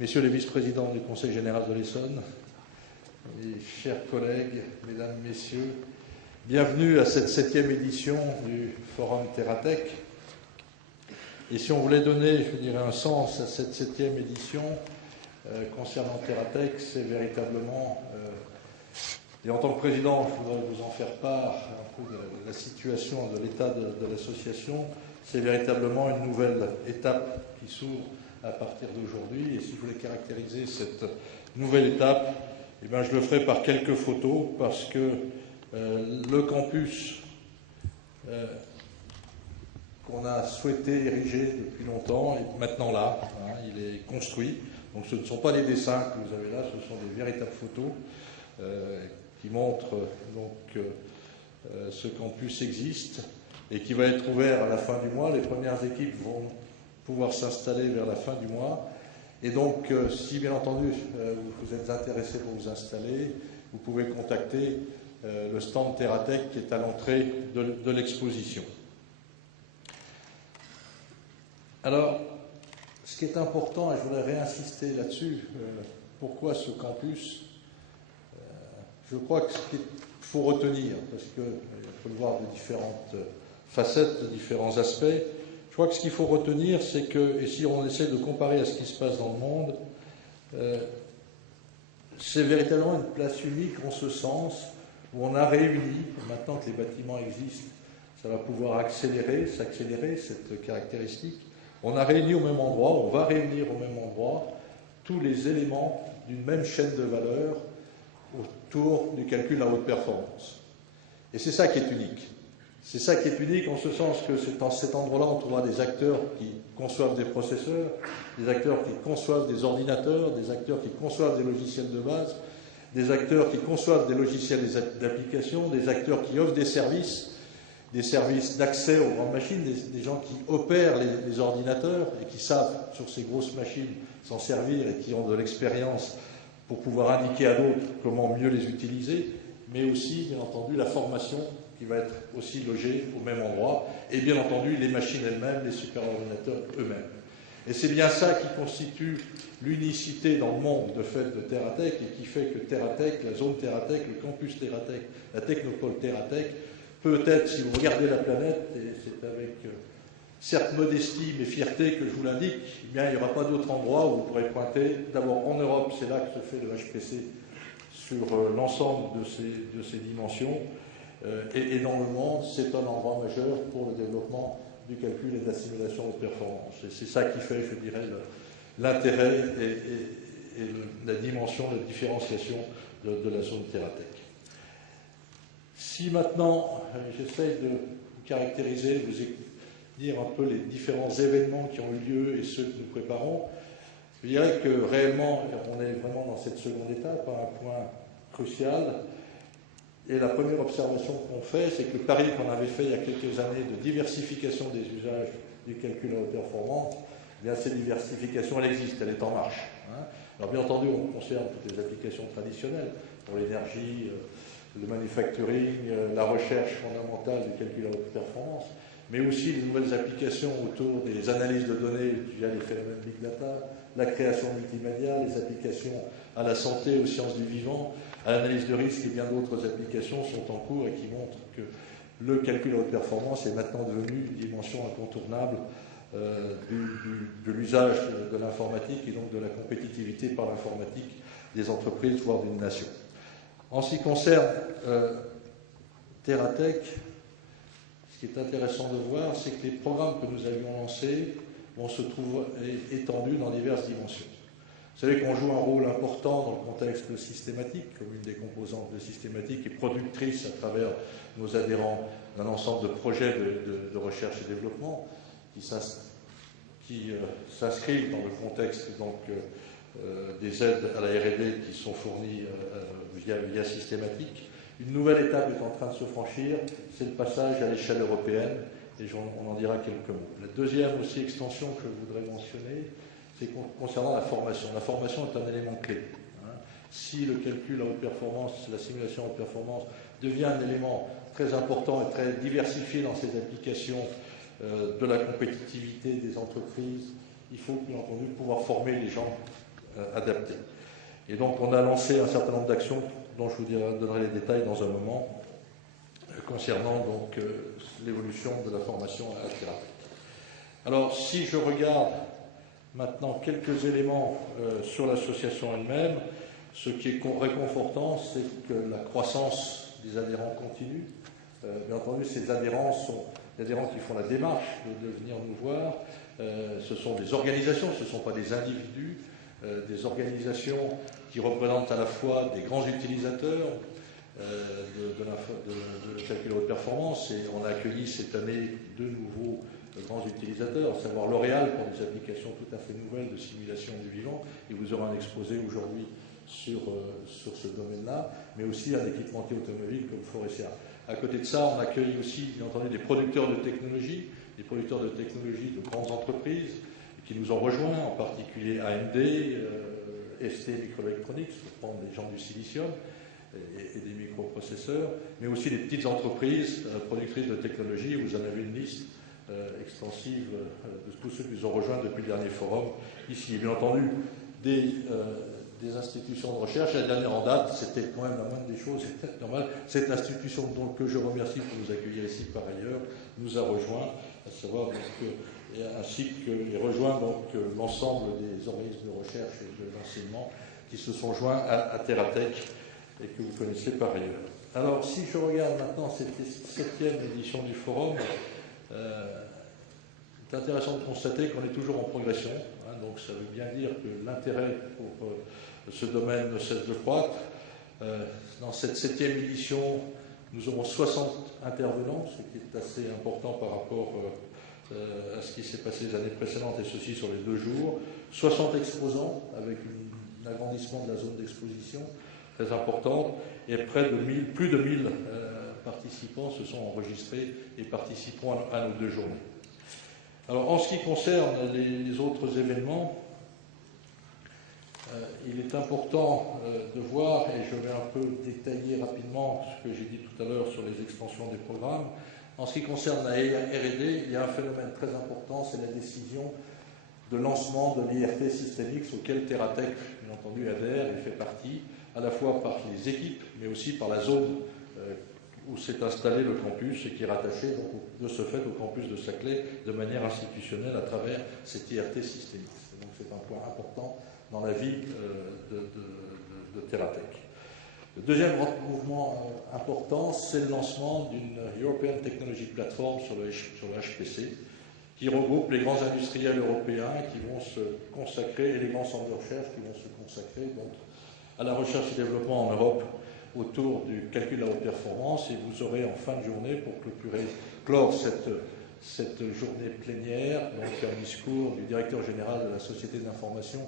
Messieurs les vice-présidents du Conseil général de l'Essonne, mes chers collègues, mesdames, messieurs, bienvenue à cette 7e édition du Forum Terratech. Et si on voulait donner, je dirais, un sens à cette 7e édition concernant Terratech, c'est véritablement, et en tant que président, je voudrais vous en faire part un peu de la situation, de l'état de l'association, c'est véritablement une nouvelle étape qui s'ouvre à partir d'aujourd'hui. Et si je voulais caractériser cette nouvelle étape, eh bien, je le ferai par quelques photos, parce que le campus qu'on a souhaité ériger depuis longtemps est maintenant là, hein, il est construit. Donc ce ne sont pas les dessins que vous avez là, ce sont des véritables photos qui montrent donc ce campus existe et qui va être ouvert à la fin du mois. Les premières équipes vont pouvoir s'installer vers la fin du mois. Et donc, si bien entendu vous êtes intéressé pour vous installer, vous pouvez contacter le stand Terratech qui est à l'entrée de l'exposition. Alors, ce qui est important, et je voudrais réinsister là-dessus, pourquoi ce campus, je crois que ce qu'il faut retenir, parce qu'il faut le voir de différentes facettes, de différents aspects, je crois que ce qu'il faut retenir, c'est que, et si on essaie de comparer à ce qui se passe dans le monde, c'est véritablement une place unique en ce sens où on a réuni, maintenant que les bâtiments existent, ça va pouvoir s'accélérer cette caractéristique. On a réuni au même endroit, on va réunir au même endroit tous les éléments d'une même chaîne de valeur autour du calcul à haute performance. Et c'est ça qui est unique. C'est ça qui est unique en ce sens que c'est dans cet endroit-là on trouvera des acteurs qui conçoivent des processeurs, des acteurs qui conçoivent des ordinateurs, des acteurs qui conçoivent des logiciels de base, des acteurs qui conçoivent des logiciels d'application, des acteurs qui offrent des services d'accès aux grandes machines, des gens qui opèrent les ordinateurs et qui savent sur ces grosses machines s'en servir et qui ont de l'expérience pour pouvoir indiquer à d'autres comment mieux les utiliser, mais aussi, bien entendu, la formation qui va être aussi logée au même endroit, et bien entendu les machines elles-mêmes, les superordinateurs eux-mêmes. Et c'est bien ça qui constitue l'unicité dans le monde de fait de Terratech et qui fait que Terratech, la zone Terratech, le campus Terratech, la technopole Terratech, peut-être, si vous regardez la planète, et c'est avec certes modestie mais fierté que je vous l'indique, eh bien il n'y aura pas d'autre endroit où vous pourrez pointer. D'abord en Europe, c'est là que se fait le HPC sur l'ensemble de ces dimensions. Et dans le monde, c'est un endroit majeur pour le développement du calcul et de la simulation de performance. Et c'est ça qui fait, je dirais, l'intérêt et la dimension, la différenciation de la zone Terratech. Si maintenant, j'essaie de vous caractériser, vous dire un peu les différents événements qui ont eu lieu et ceux que nous préparons, je dirais que réellement, on est vraiment dans cette seconde étape, à un point crucial. Et la première observation qu'on fait, c'est que le pari qu'on avait fait il y a quelques années de diversification des usages du calcul à haute performance, eh bien cette diversification, elle existe, elle est en marche. Hein. Alors bien entendu, on conserve toutes les applications traditionnelles pour l'énergie, le manufacturing, la recherche fondamentale du calcul à haute performance, mais aussi les nouvelles applications autour des analyses de données via les phénomènes Big Data, la création multimédia, les applications à la santé, aux sciences du vivant, à l'analyse de risque et bien d'autres applications sont en cours et qui montrent que le calcul à haute performance est maintenant devenu une dimension incontournable de l'usage de l'informatique et donc de la compétitivité par l'informatique des entreprises, voire d'une nation. En ce qui concerne Terratech, ce qui est intéressant de voir, c'est que les programmes que nous avions lancés vont se trouver étendus dans diverses dimensions. Vous savez qu'on joue un rôle important dans le contexte systématique, comme une des composantes de systématique et productrice à travers nos adhérents d'un ensemble de projets de recherche et développement qui s'inscrivent dans le contexte donc, des aides à la R&D qui sont fournies via systématique. Une nouvelle étape est en train de se franchir, c'est le passage à l'échelle européenne, et on en dira quelques mots. La deuxième aussi extension que je voudrais mentionner, c'est concernant la formation. La formation est un élément clé. Hein. Si le calcul à haute performance, la simulation à haute performance devient un élément très important et très diversifié dans ses applications de la compétitivité des entreprises, il faut bien entendu pouvoir former les gens adaptées. Et donc on a lancé un certain nombre d'actions dont je vous donnerai les détails dans un moment, concernant donc l'évolution de la formation à Thératech. Alors si je regarde maintenant quelques éléments sur l'association elle-même, ce qui est réconfortant, c'est que la croissance des adhérents continue. Bien entendu, ces adhérents sont des adhérents qui font la démarche de venir nous voir. Ce sont des organisations, ce ne sont pas des individus, des organisations qui représentent à la fois des grands utilisateurs de calcul haute performance, et on a accueilli cette année 2 nouveaux grands utilisateurs, à savoir L'Oréal pour des applications tout à fait nouvelles de simulation du vivant, et vous aurez un exposé aujourd'hui sur ce domaine-là, mais aussi un équipementier automobile comme Faurecia. À côté de ça, on accueille aussi, bien entendu, des producteurs de technologie de grandes entreprises qui nous ont rejoints, en particulier AMD, ST Microelectronics, pour prendre les gens du silicium et des microprocesseurs, mais aussi des petites entreprises productrices de technologie. Vous en avez une liste extensive de tous ceux qui nous ont rejoints depuis le dernier forum ici. Et bien entendu, des institutions de recherche. La dernière en date, c'était quand même la moindre des choses, c'est normal. Cette institution donc, que je remercie pour nous accueillir ici par ailleurs, nous a rejoints, à savoir donc, ainsi que et rejoint donc l'ensemble des organismes de recherche et de l'enseignement qui se sont joints à Thératech et que vous connaissez par ailleurs. Alors, si je regarde maintenant cette 7e édition du forum, c'est intéressant de constater qu'on est toujours en progression. Donc ça veut bien dire que l'intérêt pour ce domaine ne cesse de croître. Dans cette 7e édition, nous aurons 60 intervenants, ce qui est assez important par rapport à ce qui s'est passé les années précédentes, et ceci sur les 2 jours. 60 exposants, avec un agrandissement de la zone d'exposition très importante, et plus de 1000 participants se sont enregistrés et participeront à nos 2 journées. Alors, en ce qui concerne les autres événements, il est important de voir, et je vais un peu détailler rapidement ce que j'ai dit tout à l'heure sur les extensions des programmes. En ce qui concerne la R&D, il y a un phénomène très important, c'est la décision de lancement de l'IRT Systemix auquel Thératech, bien entendu, adhère et fait partie, à la fois par les équipes, mais aussi par la zone où s'est installé le campus et qui est rattaché donc, de ce fait au campus de Saclay de manière institutionnelle à travers cet IRT Systemix. Donc c'est un point important dans la vie de Thératech. Le deuxième mouvement important, c'est le lancement d'une European Technology Platform sur le HPC, qui regroupe les grands industriels européens qui vont se consacrer, et les grands centres de recherche qui vont se consacrer donc, à la recherche et développement en Europe autour du calcul à haute performance. Et vous aurez en fin de journée, pour clore cette journée plénière, donc un discours du directeur général de la Société d'information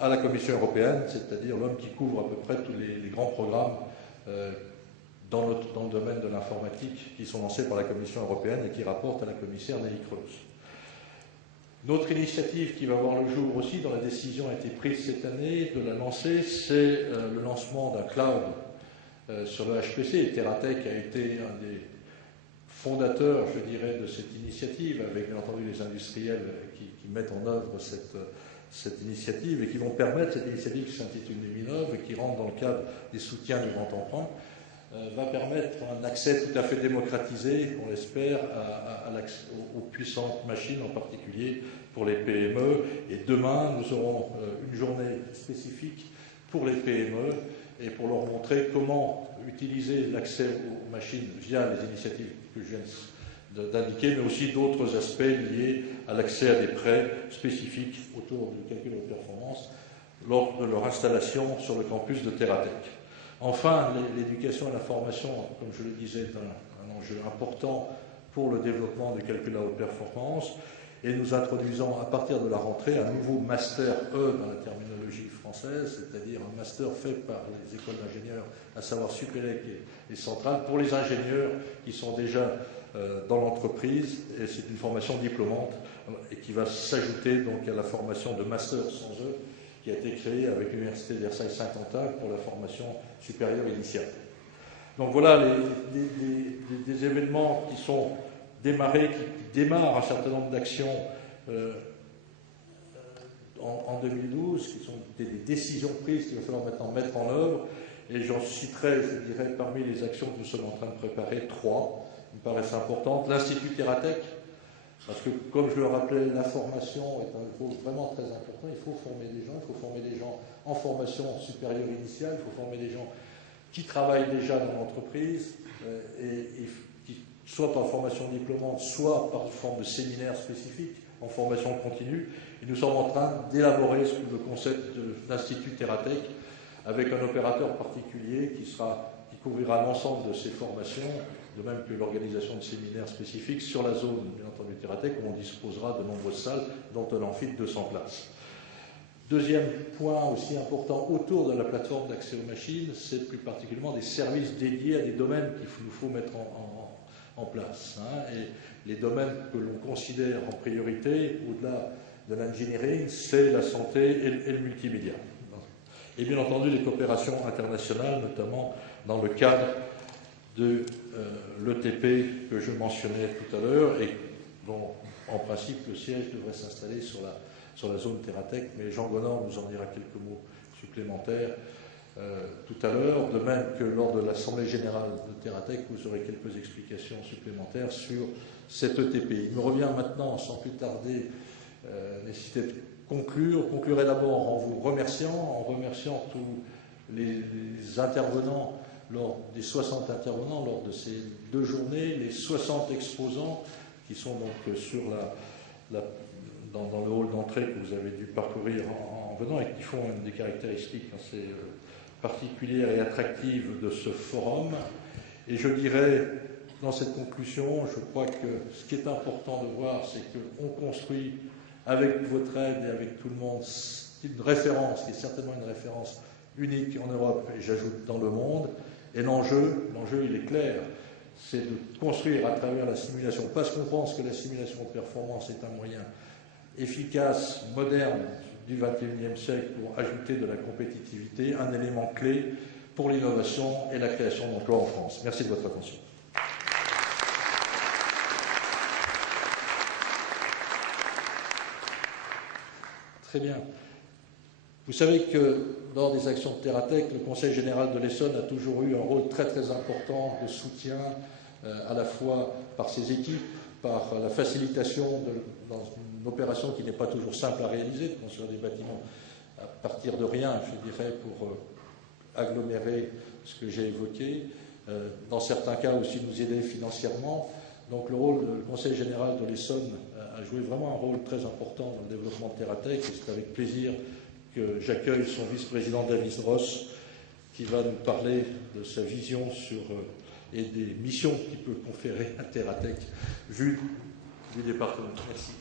à la Commission européenne, c'est-à-dire l'homme qui couvre à peu près tous les grands programmes dans le domaine de l'informatique qui sont lancés par la Commission européenne et qui rapportent à la commissaire Nelly Kroes. Notre initiative qui va voir le jour aussi, dont la décision a été prise cette année de la lancer, c'est le lancement d'un cloud sur le HPC. Et Thératech a été un des fondateurs, je dirais, de cette initiative, avec bien entendu les industriels qui mettent en œuvre cette initiative et qui vont permettre, cette initiative qui s'intitule Luminov et qui rentre dans le cadre des soutiens du Grand Emprunt, va permettre un accès tout à fait démocratisé, on l'espère, aux puissantes machines, en particulier pour les PME. Et demain, nous aurons une journée spécifique pour les PME et pour leur montrer comment utiliser l'accès aux machines via les initiatives que je viens d'indiquer, mais aussi d'autres aspects liés à l'accès à des prêts spécifiques autour du calcul de performance lors de leur installation sur le campus de Thératech. Enfin, l'éducation et la formation, comme je le disais, est un enjeu important pour le développement du calcul à haute performance, et nous introduisons à partir de la rentrée un nouveau master E dans la terminologie française, c'est-à-dire un master fait par les écoles d'ingénieurs, à savoir Supélec et Centrale, pour les ingénieurs qui sont déjà dans l'entreprise, et c'est une formation diplômante et qui va s'ajouter donc à la formation de master sans E qui a été créée avec l'Université de Versailles-Saint-Quentin pour la formation supérieure initiale. Donc voilà des événements qui sont démarrés, qui démarrent un certain nombre d'actions en 2012, qui sont des décisions prises qu'il va falloir maintenant mettre en œuvre. Et j'en citerai, je dirais, parmi les actions que nous sommes en train de préparer, 3, qui me paraissent importantes. L'Institut Terratech, parce que, comme je le rappelais, la formation est un rôle vraiment très important. Il faut former des gens, il faut former des gens en formation supérieure initiale, il faut former des gens qui travaillent déjà dans l'entreprise, et qui, soit par formation diplômante, soit par forme de séminaire spécifique, en formation continue. Et nous sommes en train d'élaborer le concept de l'Institut Terratech, avec un opérateur particulier qui couvrira l'ensemble de ces formations, de même que l'organisation de séminaires spécifiques sur la zone, bien entendu, Terratech, où on disposera de nombreuses salles, dont un amphi de 200 places. Deuxième point aussi important autour de la plateforme d'accès aux machines, c'est plus particulièrement des services dédiés à des domaines qu'il nous faut mettre en place. Et les domaines que l'on considère en priorité, au-delà de l'engineering, c'est la santé et le multimédia. Et bien entendu les coopérations internationales, notamment dans le cadre de l'ETP que je mentionnais tout à l'heure, et dont en principe le siège devrait s'installer sur la zone Terratech, mais Jean Gonor nous en dira quelques mots supplémentaires tout à l'heure, de même que lors de l'Assemblée Générale de Terratech, vous aurez quelques explications supplémentaires sur cet ETP. Il me revient maintenant, sans plus tarder, nécessité de conclurai d'abord en vous remerciant, tous les intervenants, des 60 intervenants lors de ces 2 journées, les 60 exposants qui sont donc dans le hall d'entrée que vous avez dû parcourir en venant et qui font une des caractéristiques assez particulières et attractives de ce forum. Et je dirais, dans cette conclusion, je crois que ce qui est important de voir, c'est qu'on construit avec votre aide et avec tout le monde une référence, qui est certainement une référence unique en Europe et j'ajoute dans le monde. Et l'enjeu il est clair, c'est de construire à travers la simulation, parce qu'on pense que la simulation de performance est un moyen efficace, moderne du XXIe siècle pour ajouter de la compétitivité, un élément clé pour l'innovation et la création d'emplois en France. Merci de votre attention. Très bien. Vous savez que lors des actions de Terratech, le Conseil général de l'Essonne a toujours eu un rôle très très important de soutien, à la fois par ses équipes, par la facilitation dans une opération qui n'est pas toujours simple à réaliser, de construire des bâtiments à partir de rien, je dirais, pour agglomérer ce que j'ai évoqué. Dans certains cas aussi nous aider financièrement. Donc le Conseil général de l'Essonne a joué vraiment un rôle très important dans le développement de Terratech, et c'est avec plaisir que j'accueille son vice-président David Ross, qui va nous parler de sa vision et des missions qu'il peut conférer à Terratech, vu du département. Merci.